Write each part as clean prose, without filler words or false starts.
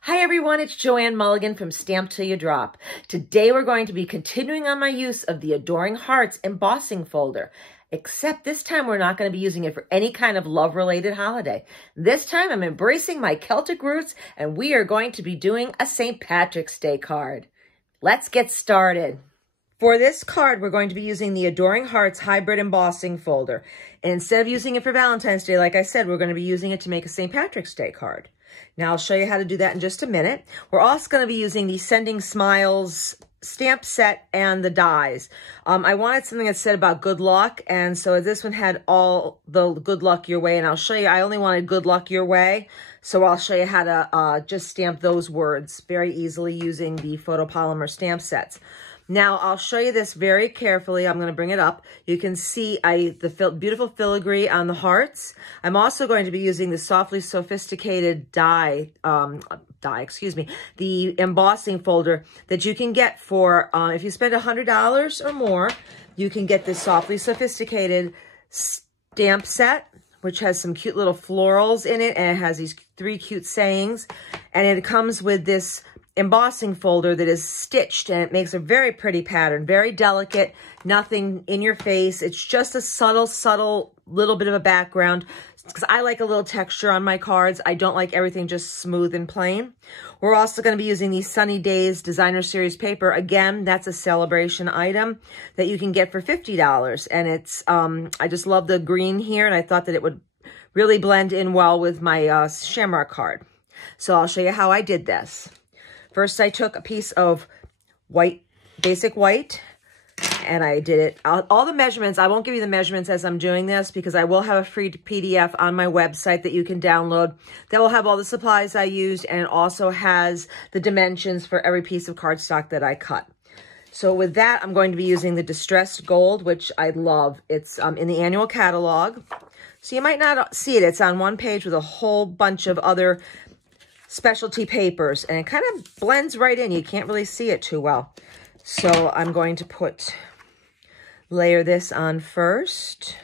Hi everyone, it's Joanne Mulligan from Stamp Till You Drop. Today we're going to be continuing on my use of the Adoring Hearts embossing folder, except this time we're not going to be using it for any kind of love-related holiday. This time I'm embracing my Celtic roots and we are going to be doing a St. Patrick's Day card. Let's get started. For this card, we're going to be using the Adoring Hearts Hybrid Embossing Folder. And instead of using it for Valentine's Day, like I said, we're going to be using it to make a St. Patrick's Day card. Now, I'll show you how to do that in just a minute. We're also going to be using the Sending Smiles stamp set and the dies. I wanted something that said about good luck, and so this one had all the good luck your way, and I'll show you, I only wanted good luck your way, so I'll show you how to just stamp those words very easily using the photopolymer stamp sets. Now, I'll show you this very carefully. I'm going to bring it up. You can see the beautiful filigree on the hearts. I'm also going to be using the Softly Sophisticated the embossing folder that you can get for, if you spend $100 or more, you can get this Softly Sophisticated stamp set, which has some cute little florals in it, and it has these 3 cute sayings, and it comes with this embossing folder that is stitched, and it makes a very pretty pattern, very delicate, nothing in your face. It's just a subtle little bit of a background because I like a little texture on my cards. I don't like everything just smooth and plain. We're also going to be using the Sunny Days Designer Series paper. Again, that's a celebration item that you can get for $50, and it's I just love the green here, and I thought that it would really blend in well with my Shamrock card. So I'll show you how I did this. First, I took a piece of white, basic white, and I did it. All the measurements, I won't give you the measurements as I'm doing this because I will have a free PDF on my website that you can download that will have all the supplies I used, and it also has the dimensions for every piece of cardstock that I cut. So with that, I'm going to be using the Distressed Gold, which I love. It's in the annual catalog. So you might not see it. It's on one page with a whole bunch of other specialty papers, and it kind of blends right in. You can't really see it too well. So I'm going to layer this on first.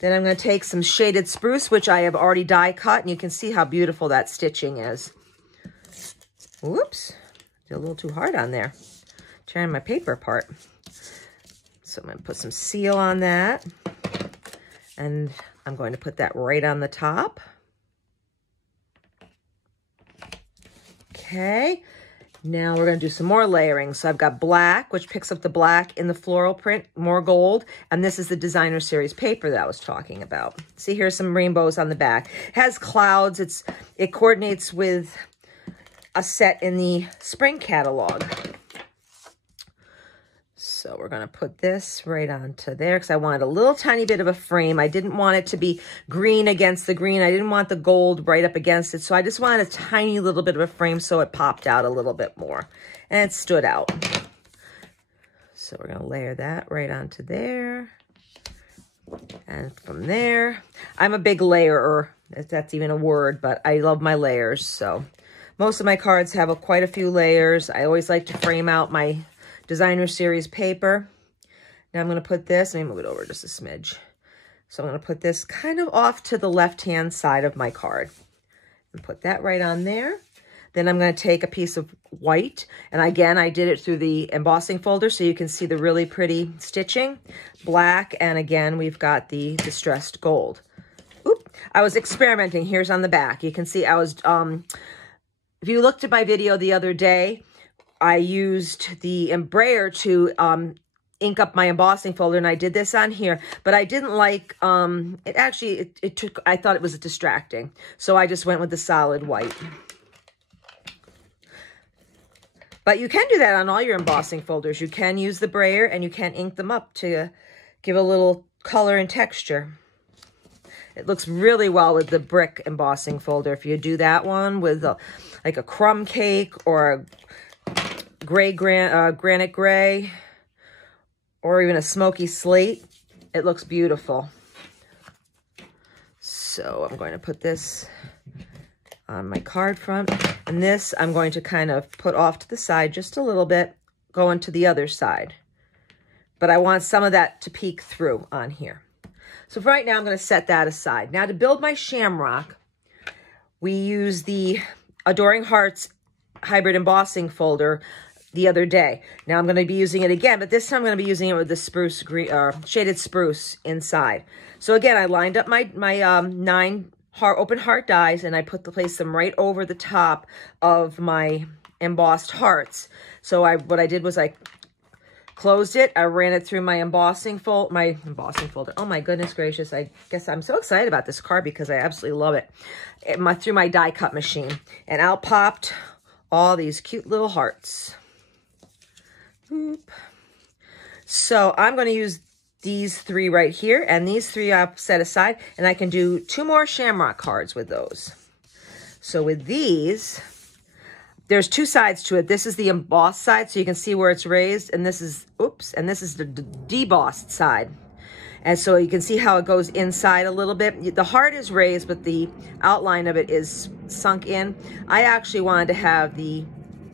Then I'm going to take some Shaded Spruce, which I have already die cut, and you can see how beautiful that stitching is. Whoops, did a little too hard on there. Tearing my paper apart. So I'm going to put some seal on that, and I'm going to put that right on the top. Okay, now we're going to do some more layering. So I've got black, which picks up the black in the floral print, more gold, and this is the Designer Series paper that I was talking about. See, here's some rainbows on the back. It has clouds. It coordinates with a set in the spring catalog. So we're going to put this right onto there because I wanted a little tiny bit of a frame. I didn't want it to be green against the green. I didn't want the gold right up against it. So I just wanted a tiny little bit of a frame so it popped out a little bit more. And it stood out. So we're going to layer that right onto there. And from there, I'm a big layerer, if that's even a word, but I love my layers. So most of my cards have quite a few layers. I always like to frame out my Designer Series paper. Now I'm going to put this, let me move it over just a smidge. So I'm going to put this kind of off to the left-hand side of my card and put that right on there. Then I'm going to take a piece of white, and again, I did it through the embossing folder so you can see the really pretty stitching. Black, and again, we've got the Distressed Gold. Oop, I was experimenting. Here's on the back. You can see I was, if you looked at my video the other day, I used the embrayer to ink up my embossing folder, and I did this on here, but I didn't like, I thought it was distracting. So I just went with the solid white. But you can do that on all your embossing folders. You can use the brayer and you can ink them up to give a little color and texture. It looks really well with the brick embossing folder. If you do that one with like a crumb cake or a granite gray, or even a smoky slate, it looks beautiful. So I'm going to put this on my card front, and this I'm going to kind of put off to the side just a little bit, going to the other side. But I want some of that to peek through on here. So for right now, I'm going to set that aside. Now to build my shamrock, We used the Adoring Hearts hybrid embossing folder the other day. Now I'm going to be using it again, but this time I'm going to be using it with the spruce green, shaded spruce inside. So again, I lined up my 9 open heart dies, and I placed them right over the top of my embossed hearts. So what I did was I closed it. I ran it through my embossing folder. Oh my goodness gracious! I guess I'm so excited about this card because I absolutely love it. Through my die cut machine, and out popped all these cute little hearts. Boop. So I'm going to use these 3 right here, and these 3 I've set aside, and I can do 2 more shamrock cards with those. So with these, there's 2 sides to it. This is the embossed side, so you can see where it's raised, and this is, and this is the debossed side. And so you can see how it goes inside a little bit. The heart is raised, but the outline of it is sunk in. I actually wanted to have the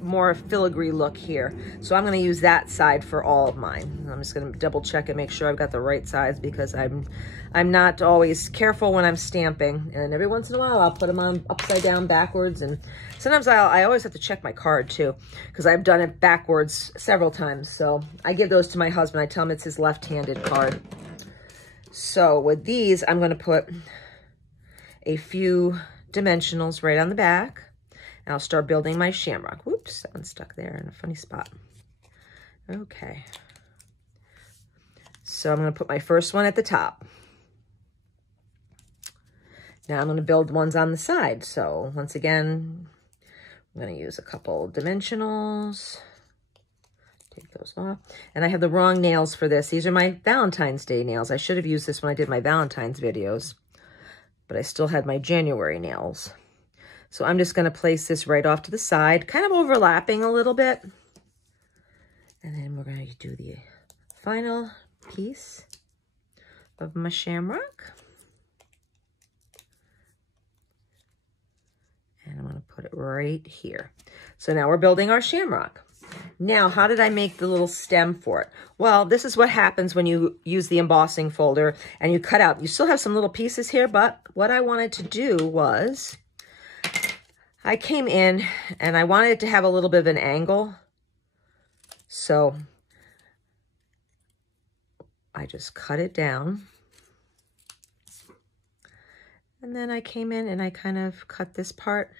more filigree look here. So I'm going to use that side for all of mine. I'm just going to double check and make sure I've got the right sides, because I'm not always careful when I'm stamping. And every once in a while I'll put them on upside down backwards, and sometimes I always have to check my card too, because I've done it backwards several times. So I give those to my husband. I tell him it's his left-handed card. So with these, I'm going to put a few dimensionals right on the back. And I'll start building my shamrock. Whoops, that one's stuck there in a funny spot. Okay. So I'm going to put my first one at the top. Now I'm going to build ones on the side. So once again, I'm going to use a couple dimensionals. Take those off. And I have the wrong nails for this. These are my Valentine's Day nails. I should have used this when I did my Valentine's videos, but I still had my January nails. So I'm just going to place this right off to the side, kind of overlapping a little bit. And then we're going to do the final piece of my shamrock. And I'm going to put it right here. So now we're building our shamrock. Now, how did I make the little stem for it? Well, this is what happens when you use the embossing folder and you cut out. You still have some little pieces here, but what I wanted to do was I came in and I wanted it to have a little bit of an angle. So I just cut it down. And then I came in and I kind of cut this part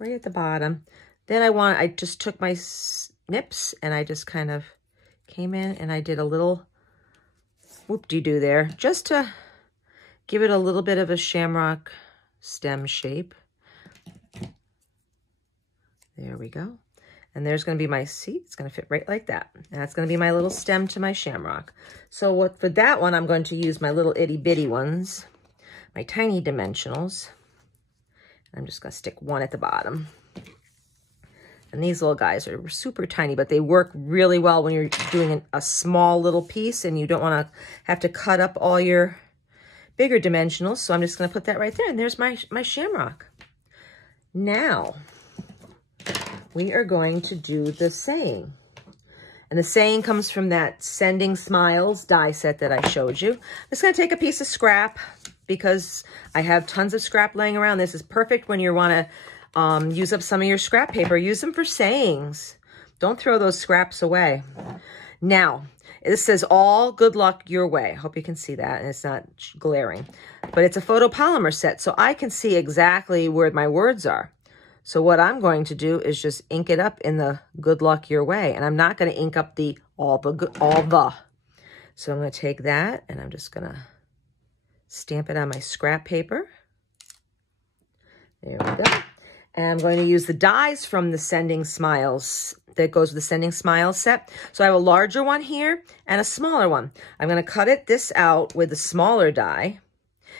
right at the bottom. Then I just took my snips and I just kind of came in and I did a little whoop-de-doo there, just to give it a little bit of a shamrock stem shape. There we go. And there's going to be my seat. It's going to fit right like that. And that's going to be my little stem to my shamrock. So for that one, I'm going to use my little itty bitty ones, my tiny dimensionals. I'm just going to stick one at the bottom. And these little guys are super tiny, but they work really well when you're doing a small little piece and you don't want to have to cut up all your bigger dimensionals. So I'm just going to put that right there. And there's my shamrock. Now, we are going to do the saying. And the saying comes from that Sending Smiles die set that I showed you. I'm just going to take a piece of scrap because I have tons of scrap laying around. This is perfect when you want to use up some of your scrap paper. Use them for sayings. Don't throw those scraps away. Now, this says all good luck your way. Hope you can see that and it's not glaring. But it's a photopolymer set, so I can see exactly where my words are. So what I'm going to do is just ink it up in the good luck your way. And I'm not going to ink up the all the. So I'm going to take that and I'm just going to stamp it on my scrap paper. There we go. And I'm going to use the dies from the Sending Smiles that goes with the Sending Smiles set. So I have a larger one here and a smaller one. I'm going to cut this out with the smaller die.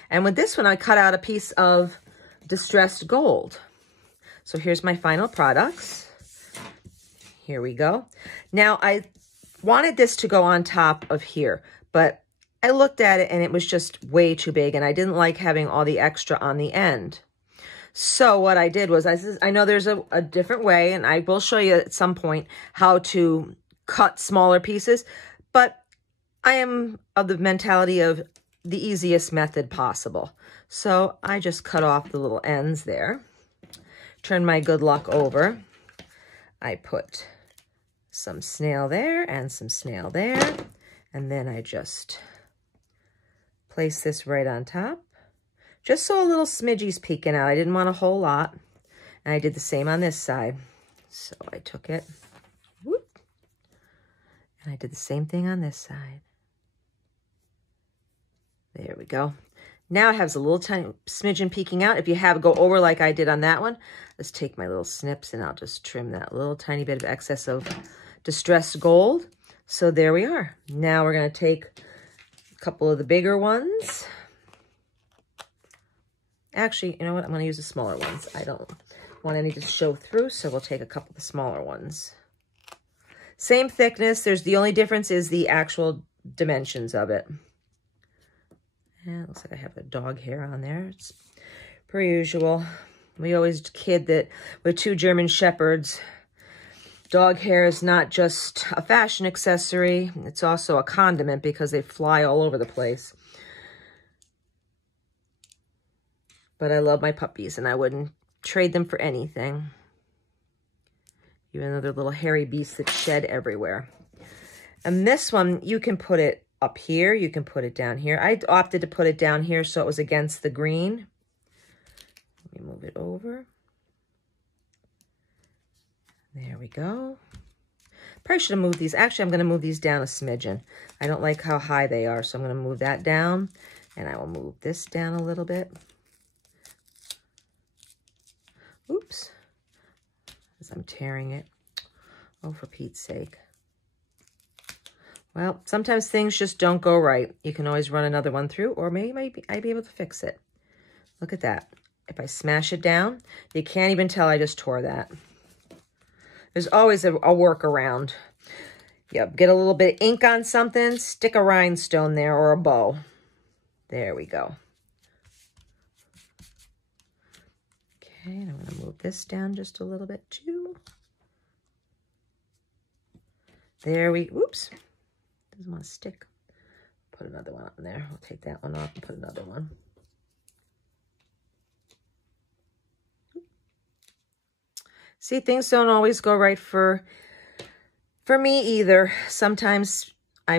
And with this one, I cut out a piece of distressed gold. So here's my final products. Here we go. Now, I wanted this to go on top of here, but I looked at it and it was just way too big, and I didn't like having all the extra on the end. So what I did was, I know there's a different way, and I will show you at some point how to cut smaller pieces, but I am of the mentality of the easiest method possible. So I just cut off the little ends there. Turn my good luck over. I put some snail there and some snail there. And then I just place this right on top. Just so a little smidgie's peeking out. I didn't want a whole lot. And I did the same on this side. So I took it, whoop, and I did the same thing on this side. There we go. Now it has a little tiny smidgen peeking out. If you have go over like I did on that one, let's take my little snips and I'll just trim that little tiny bit of excess of distressed gold. So there we are. Now we're going to take a couple of the bigger ones. Actually, you know what? I'm going to use the smaller ones. I don't want any to show through, so we'll take a couple of the smaller ones. Same thickness. The only difference is the actual dimensions of it. And it looks like I have a dog hair on there. It's per usual. We always kid that with 2 German Shepherds, dog hair is not just a fashion accessory. It's also a condiment because they fly all over the place. But I love my puppies and I wouldn't trade them for anything. Even though they're little hairy beasts that shed everywhere. And this one, you can put it up here. You can put it down here. I opted to put it down here so it was against the green. Let me move it over. There we go. Probably should have moved these. Actually, I'm going to move these down a smidgen. I don't like how high they are, so I'm going to move that down. And I will move this down a little bit. Oops. As I'm tearing it. Oh, for Pete's sake. Well, sometimes things just don't go right. You can always run another one through, or maybe I'd be able to fix it. Look at that. If I smash it down, you can't even tell I just tore that. There's always a workaround. Yep, get a little bit of ink on something, stick a rhinestone there or a bow. There we go. Okay, and I'm going to move this down just a little bit too. There we, oops, doesn't want to stick. Put another one on there. We'll take that one off and put another one. See, things don't always go right for me either. Sometimes I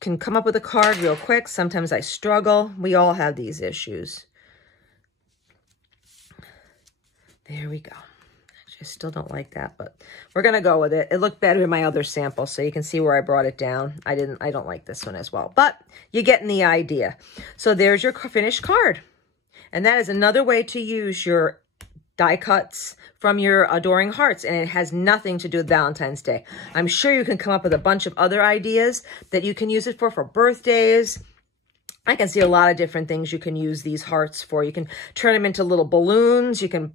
can come up with a card real quick. Sometimes I struggle. We all have these issues. There we go. Actually, I still don't like that, but we're going to go with it. It looked better in my other sample, so you can see where I brought it down. I don't like this one as well, but you're getting the idea. So there's your finished card. And that is another way to use your die cuts from your Adoring Hearts, and it has nothing to do with Valentine's Day. I'm sure you can come up with a bunch of other ideas that you can use it for birthdays. I can see a lot of different things you can use these hearts for. You can turn them into little balloons. You can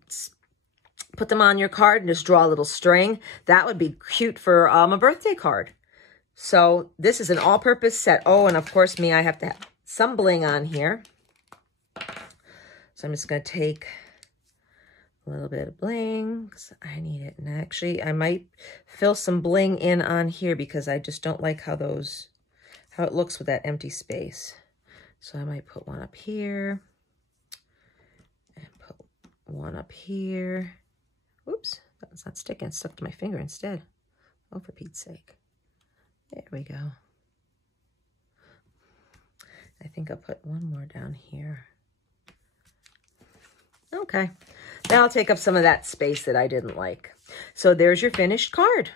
put them on your card and just draw a little string. That would be cute for a birthday card. So this is an all-purpose set. Oh, and of course me, I have to have some bling on here. So I'm just going to take a little bit of bling because I need it. And actually, I might fill some bling in on here because I just don't like how it looks with that empty space. So I might put one up here and put one up here. Oops, that's not sticking. It stuck to my finger instead. Oh, for Pete's sake. There we go. I think I'll put one more down here. Okay, now I'll take up some of that space that I didn't like. So there's your finished card.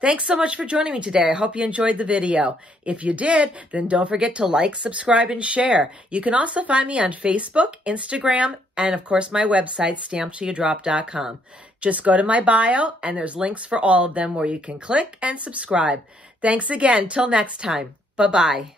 Thanks so much for joining me today. I hope you enjoyed the video. If you did, then don't forget to like, subscribe, and share. You can also find me on Facebook, Instagram, and of course my website, stamptildroudrop.com. Just go to my bio, and there's links for all of them where you can click and subscribe. Thanks again. Till next time. Bye-bye.